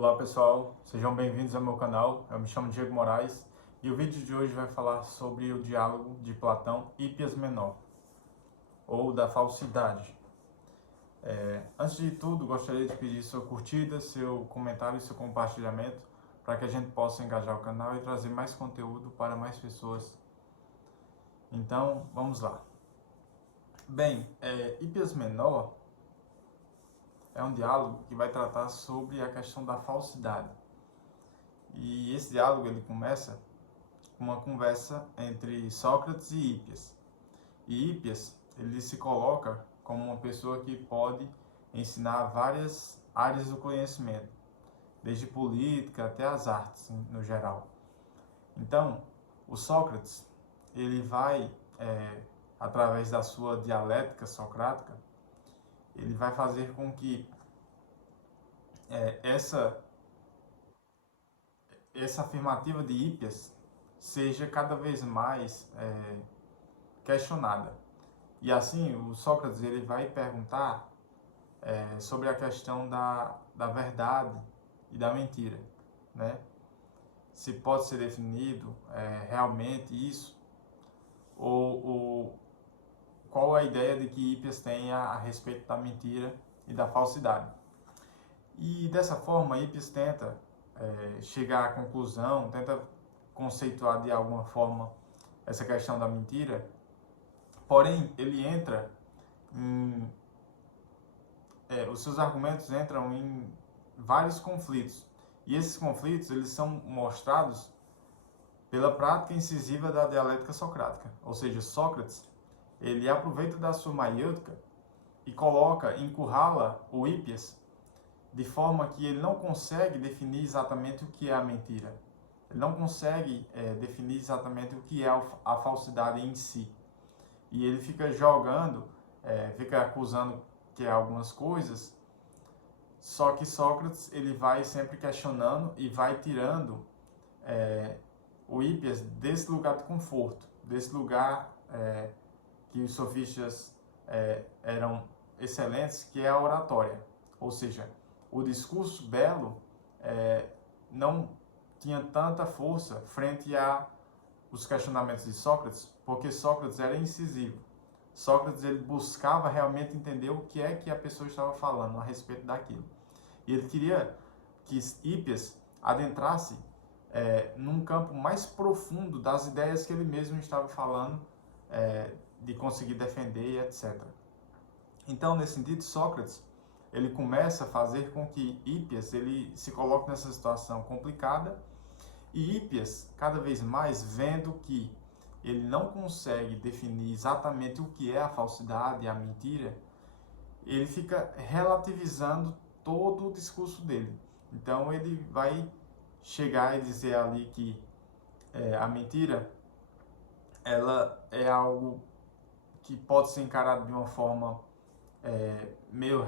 Olá pessoal, sejam bem-vindos ao meu canal. Eu me chamo Diego Moraes e o vídeo de hoje vai falar sobre o diálogo de Platão Hípias Menor, ou da falsidade. Antes de tudo, gostaria de pedir sua curtida, seu comentário e seu compartilhamento para que a gente possa engajar o canal e trazer mais conteúdo para mais pessoas. Então, vamos lá. Bem, Hípias Menor é um diálogo que vai tratar sobre a questão da falsidade. E esse diálogo ele começa com uma conversa entre Sócrates e Hípias. E Hípias ele se coloca como uma pessoa que pode ensinar várias áreas do conhecimento, desde política até as artes no geral. Então, o Sócrates ele vai, através da sua dialética socrática, ele vai fazer com que essa afirmativa de Hípias seja cada vez mais questionada. E assim, o Sócrates ele vai perguntar sobre a questão da verdade e da mentira, né? Se pode ser definido realmente isso, ou qual a ideia de que Hípias tem a respeito da mentira e da falsidade. E dessa forma, Hípias tenta chegar à conclusão, tenta conceituar de alguma forma essa questão da mentira, porém ele entra em os seus argumentos entram em vários conflitos. E esses conflitos eles são mostrados pela prática incisiva da dialética socrática. Ou seja, Sócrates ele aproveita da sua maiêutica e coloca, encurrala o Hípias de forma que ele não consegue definir exatamente o que é a mentira. Ele não consegue definir exatamente o que é a falsidade em si. E ele fica jogando, fica acusando que é algumas coisas, só que Sócrates ele vai sempre questionando e vai tirando o Hípias desse lugar de conforto, desse lugar que os sofistas eram excelentes, que é a oratória. Ou seja, o discurso belo não tinha tanta força frente a os questionamentos de Sócrates, porque Sócrates era incisivo. Sócrates ele buscava realmente entender o que é que a pessoa estava falando a respeito daquilo. E ele queria que Hípias adentrasse num campo mais profundo das ideias que ele mesmo estava falando, de conseguir defender, etc. Então, nesse sentido, Sócrates ele começa a fazer com que Hípias ele se coloque nessa situação complicada, e Hípias, cada vez mais, vendo que ele não consegue definir exatamente o que é a falsidade e a mentira, ele fica relativizando todo o discurso dele. Então ele vai chegar e dizer ali que a mentira ela é algo que pode ser encarado de uma forma meio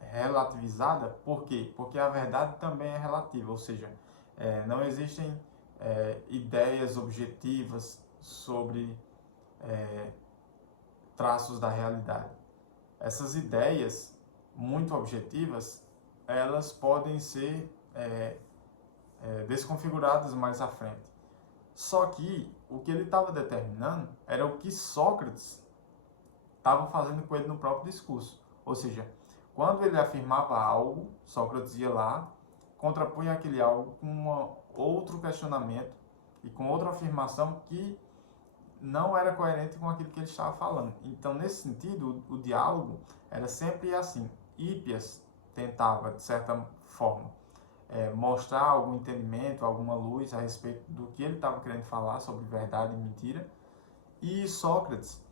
relativizada. Por quê? Porque a verdade também é relativa, ou seja, não existem ideias objetivas sobre traços da realidade. Essas ideias muito objetivas, elas podem ser desconfiguradas mais à frente. Só que o que ele estava determinando era o que Sócrates estava fazendo com ele no próprio discurso. Ou seja, quando ele afirmava algo, Sócrates ia lá, contrapunha aquele algo com outro questionamento e com outra afirmação que não era coerente com aquilo que ele estava falando. Então, nesse sentido, o diálogo era sempre assim. Hípias tentava, de certa forma, mostrar algum entendimento, alguma luz a respeito do que ele estava querendo falar sobre verdade e mentira. E Sócrates,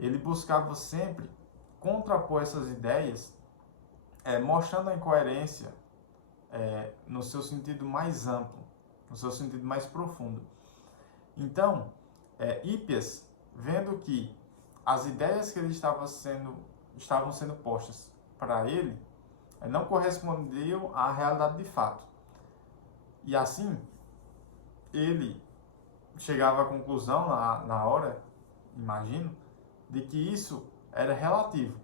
ele buscava sempre contrapor essas ideias, mostrando a incoerência no seu sentido mais amplo, no seu sentido mais profundo. Então, Hípias, vendo que as ideias que ele estavam sendo postas para ele não correspondiam à realidade de fato. E assim, ele chegava à conclusão na hora, imagino, de que isso era relativo.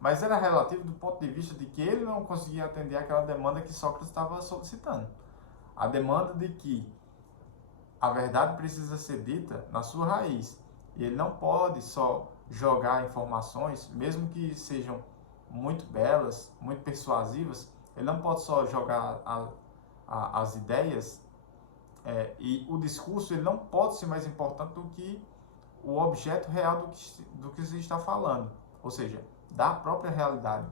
mas era relativo do ponto de vista de que ele não conseguia atender aquela demanda que Sócrates estava solicitando. A demanda de que a verdade precisa ser dita na sua raiz. E ele não pode só jogar informações, mesmo que sejam muito belas, muito persuasivas, ele não pode só jogar as ideias, e o discurso ele não pode ser mais importante do que o objeto real do que se está falando, ou seja, da própria realidade.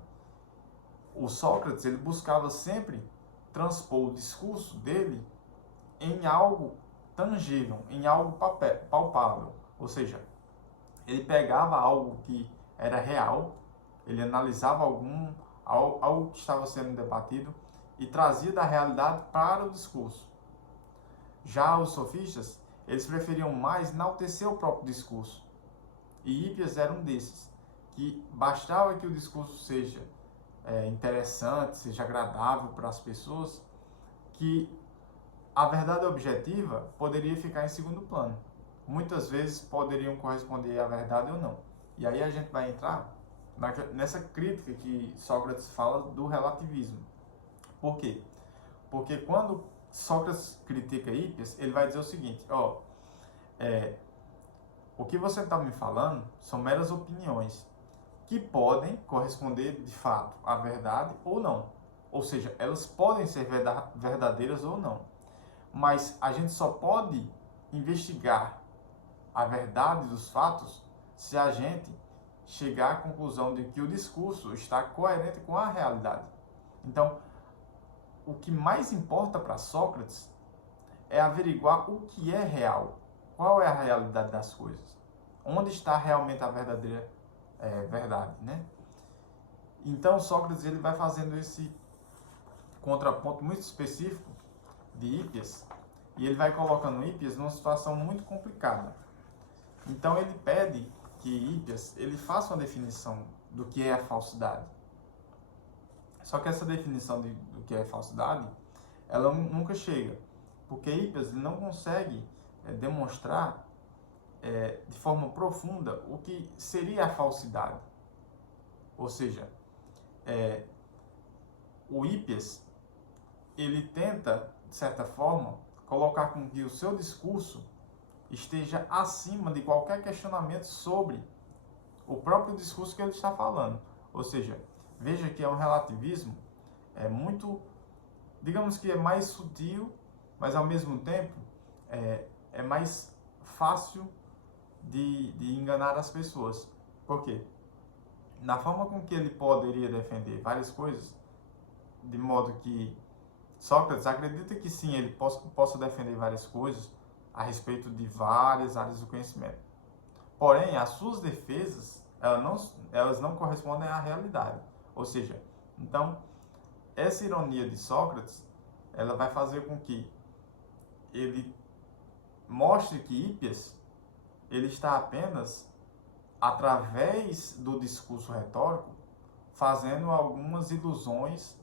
O Sócrates ele buscava sempre transpor o discurso dele em algo tangível, em algo palpável, ou seja, ele pegava algo que era real, ele analisava algo que estava sendo debatido e trazia da realidade para o discurso. Já os sofistas, eles preferiam mais enaltecer o próprio discurso. E Hippias era um desses, que bastava que o discurso seja interessante, seja agradável para as pessoas, que a verdade objetiva poderia ficar em segundo plano. Muitas vezes poderiam corresponder à verdade ou não. E aí a gente vai entrar nessa crítica que Sócrates fala do relativismo. Por quê? Porque quando Sócrates critica Hippias, ele vai dizer o seguinte, o que você está me falando são meras opiniões que podem corresponder de fato à verdade ou não. Ou seja, elas podem ser verdadeiras ou não. Mas a gente só pode investigar a verdade dos fatos se a gente chegar à conclusão de que o discurso está coerente com a realidade. Então, o que mais importa para Sócrates é averiguar o que é real, qual é a realidade das coisas, onde está realmente a verdadeira verdade, né? Então, Sócrates ele vai fazendo esse contraponto muito específico de Hippias, e ele vai colocando Hippias numa situação muito complicada. Então ele pede que Hippias ele faça uma definição do que é a falsidade. Só que essa definição do que é falsidade, ela nunca chega, porque Hippias não consegue demonstrar de forma profunda o que seria a falsidade. Ou seja, o Hippias ele tenta, de certa forma, colocar com que o seu discurso esteja acima de qualquer questionamento sobre o próprio discurso que ele está falando. Ou seja, veja que é um relativismo muito, digamos que é mais sutil, mas ao mesmo tempo é mais fácil de enganar as pessoas. Por quê? Na forma com que ele poderia defender várias coisas, de modo que Sócrates acredita que sim, ele possa defender várias coisas a respeito de várias áreas do conhecimento. Porém, as suas defesas, elas não correspondem à realidade. Ou seja, então, essa ironia de Sócrates, ela vai fazer com que ele mostre que Hippias, ele está apenas, através do discurso retórico, fazendo algumas ilusões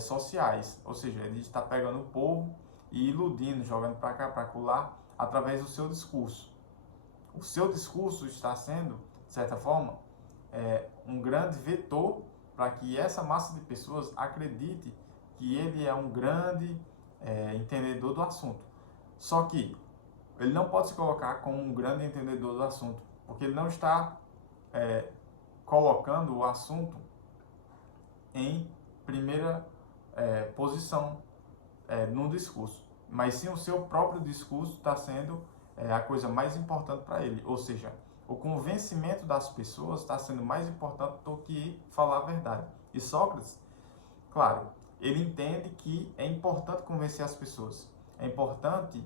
sociais. Ou seja, ele está pegando o povo e iludindo, jogando para cá, para colar, através do seu discurso. O seu discurso está sendo, de certa forma, um grande vetor para que essa massa de pessoas acredite que ele é um grande entendedor do assunto. Só que ele não pode se colocar como um grande entendedor do assunto, porque ele não está colocando o assunto em primeira posição no discurso, mas sim o seu próprio discurso está sendo a coisa mais importante para ele, ou seja, o convencimento das pessoas está sendo mais importante do que falar a verdade. E Sócrates, claro, ele entende que é importante convencer as pessoas, é importante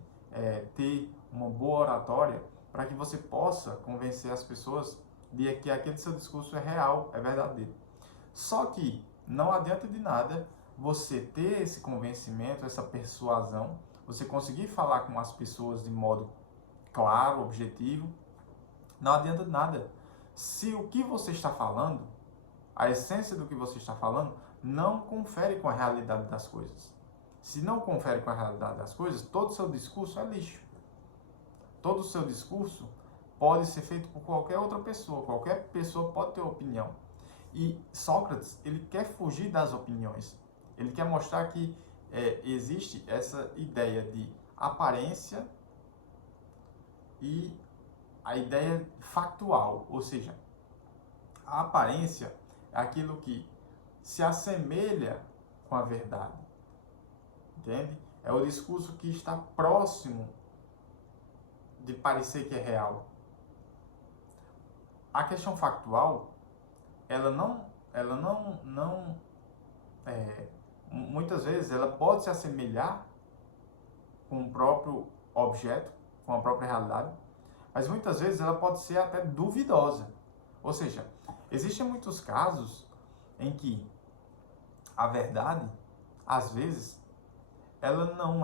ter uma boa oratória para que você possa convencer as pessoas de que aquele seu discurso é real, é verdadeiro. Só que não adianta de nada você ter esse convencimento, essa persuasão, você conseguir falar com as pessoas de modo claro, objetivo, não adianta de nada se o que você está falando, a essência do que você está falando, não confere com a realidade das coisas. Se não confere com a realidade das coisas, todo o seu discurso é lixo. Todo o seu discurso pode ser feito por qualquer outra pessoa, qualquer pessoa pode ter opinião. E Sócrates, ele quer fugir das opiniões. Ele quer mostrar que existe essa ideia de aparência e a ideia factual, ou seja, a aparência é aquilo que se assemelha com a verdade, entende? É o discurso que está próximo de parecer que é real. A questão factual, muitas vezes ela pode se assemelhar com o próprio objeto, com a própria realidade, mas muitas vezes ela pode ser até duvidosa. Ou seja, existem muitos casos em que a verdade, às vezes, ela não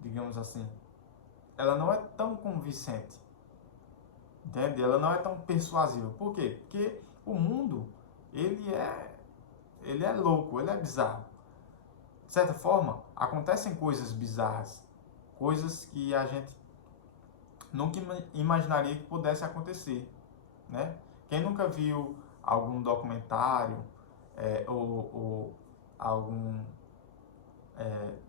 digamos assim, ela não é tão convincente, entende? Ela não é tão persuasiva. Por quê? Porque o mundo, ele é louco, ele é bizarro. De certa forma, acontecem coisas bizarras, coisas que a gente nunca imaginaria que pudesse acontecer, né? Quem nunca viu algum documentário ou algum,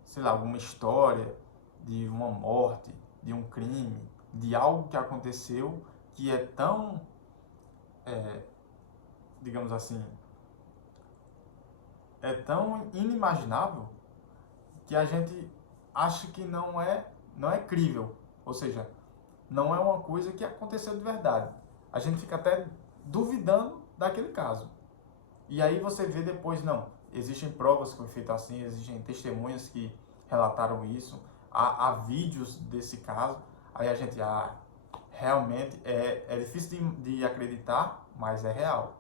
sei lá, alguma história de uma morte, de um crime, de algo que aconteceu que é tão, digamos assim, é tão inimaginável que a gente acha que não é crível, ou seja, não é uma coisa que aconteceu de verdade. A gente fica até duvidando daquele caso. E aí você vê depois, não, existem provas que foi feito assim, existem testemunhas que relataram isso, há vídeos desse caso, aí a gente, realmente é difícil de acreditar, mas é real.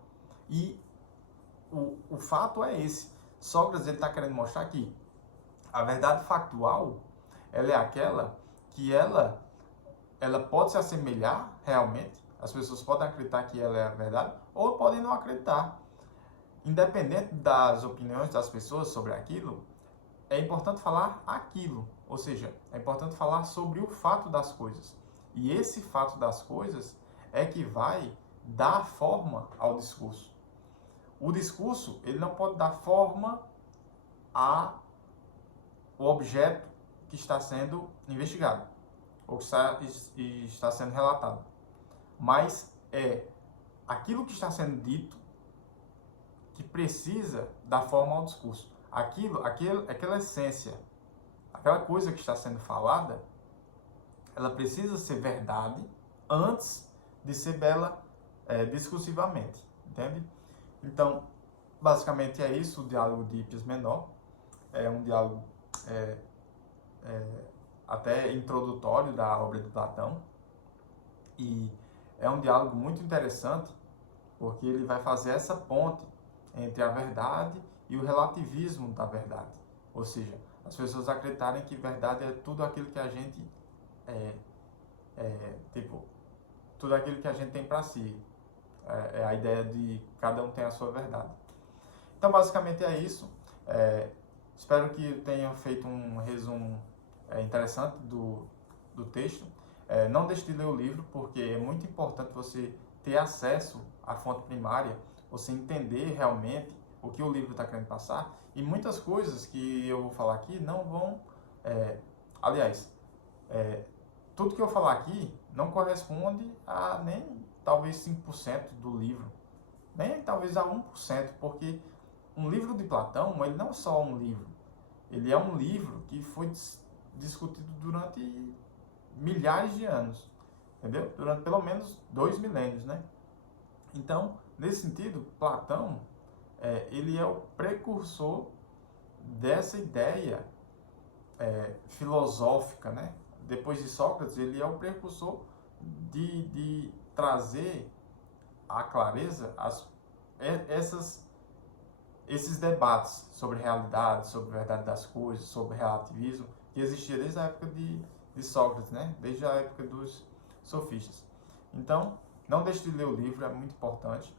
E o fato é esse. Sócrates está querendo mostrar que a verdade factual, ela é aquela que ela pode se assemelhar realmente, as pessoas podem acreditar que ela é a verdade, ou podem não acreditar. Independente das opiniões das pessoas sobre aquilo, é importante falar aquilo, ou seja, é importante falar sobre o fato das coisas. E esse fato das coisas é que vai dar forma ao discurso. O discurso, ele não pode dar forma ao objeto que está sendo investigado, ou que está sendo relatado. Mas é aquilo que está sendo dito que precisa dar forma ao discurso. Aquela essência, aquela coisa que está sendo falada, ela precisa ser verdade antes de ser bela discursivamente, entende? Então, basicamente é isso, o diálogo de Hippias Menor. É um diálogo até introdutório da obra de Platão. E é um diálogo muito interessante, porque ele vai fazer essa ponte entre a verdade e o relativismo da verdade. Ou seja, as pessoas acreditarem que verdade é tudo aquilo que a gente tudo aquilo que a gente tem para si. É a ideia de cada um tem a sua verdade. Então, basicamente é isso. Espero que eu tenha feito um resumo interessante do texto. Não deixe de ler o livro, porque é muito importante você ter acesso à fonte primária, você entender realmente o que o livro está querendo passar. E muitas coisas que eu vou falar aqui não vão... tudo que eu falar aqui não corresponde a nem talvez 5% do livro, nem talvez a 1%, porque um livro de Platão, ele não é só um livro, ele é um livro que foi discutido durante milhares de anos, entendeu? Durante pelo menos 2 milênios, né? Então, nesse sentido, Platão, ele é o precursor dessa ideia filosófica, né? Depois de Sócrates, ele é o precursor de trazer à clareza esses debates sobre realidade, sobre verdade das coisas, sobre relativismo, que existia desde a época de Sócrates, né? Desde a época dos sofistas. Então, não deixe de ler o livro, é muito importante.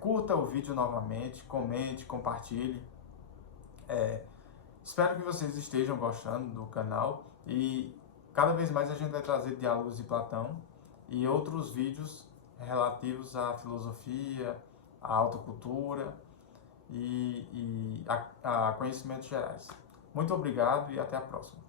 Curta o vídeo novamente, comente, compartilhe. Espero que vocês estejam gostando do canal e cada vez mais a gente vai trazer diálogos de Platão e outros vídeos relativos à filosofia, à autocultura e a conhecimentos gerais. Muito obrigado e até a próxima.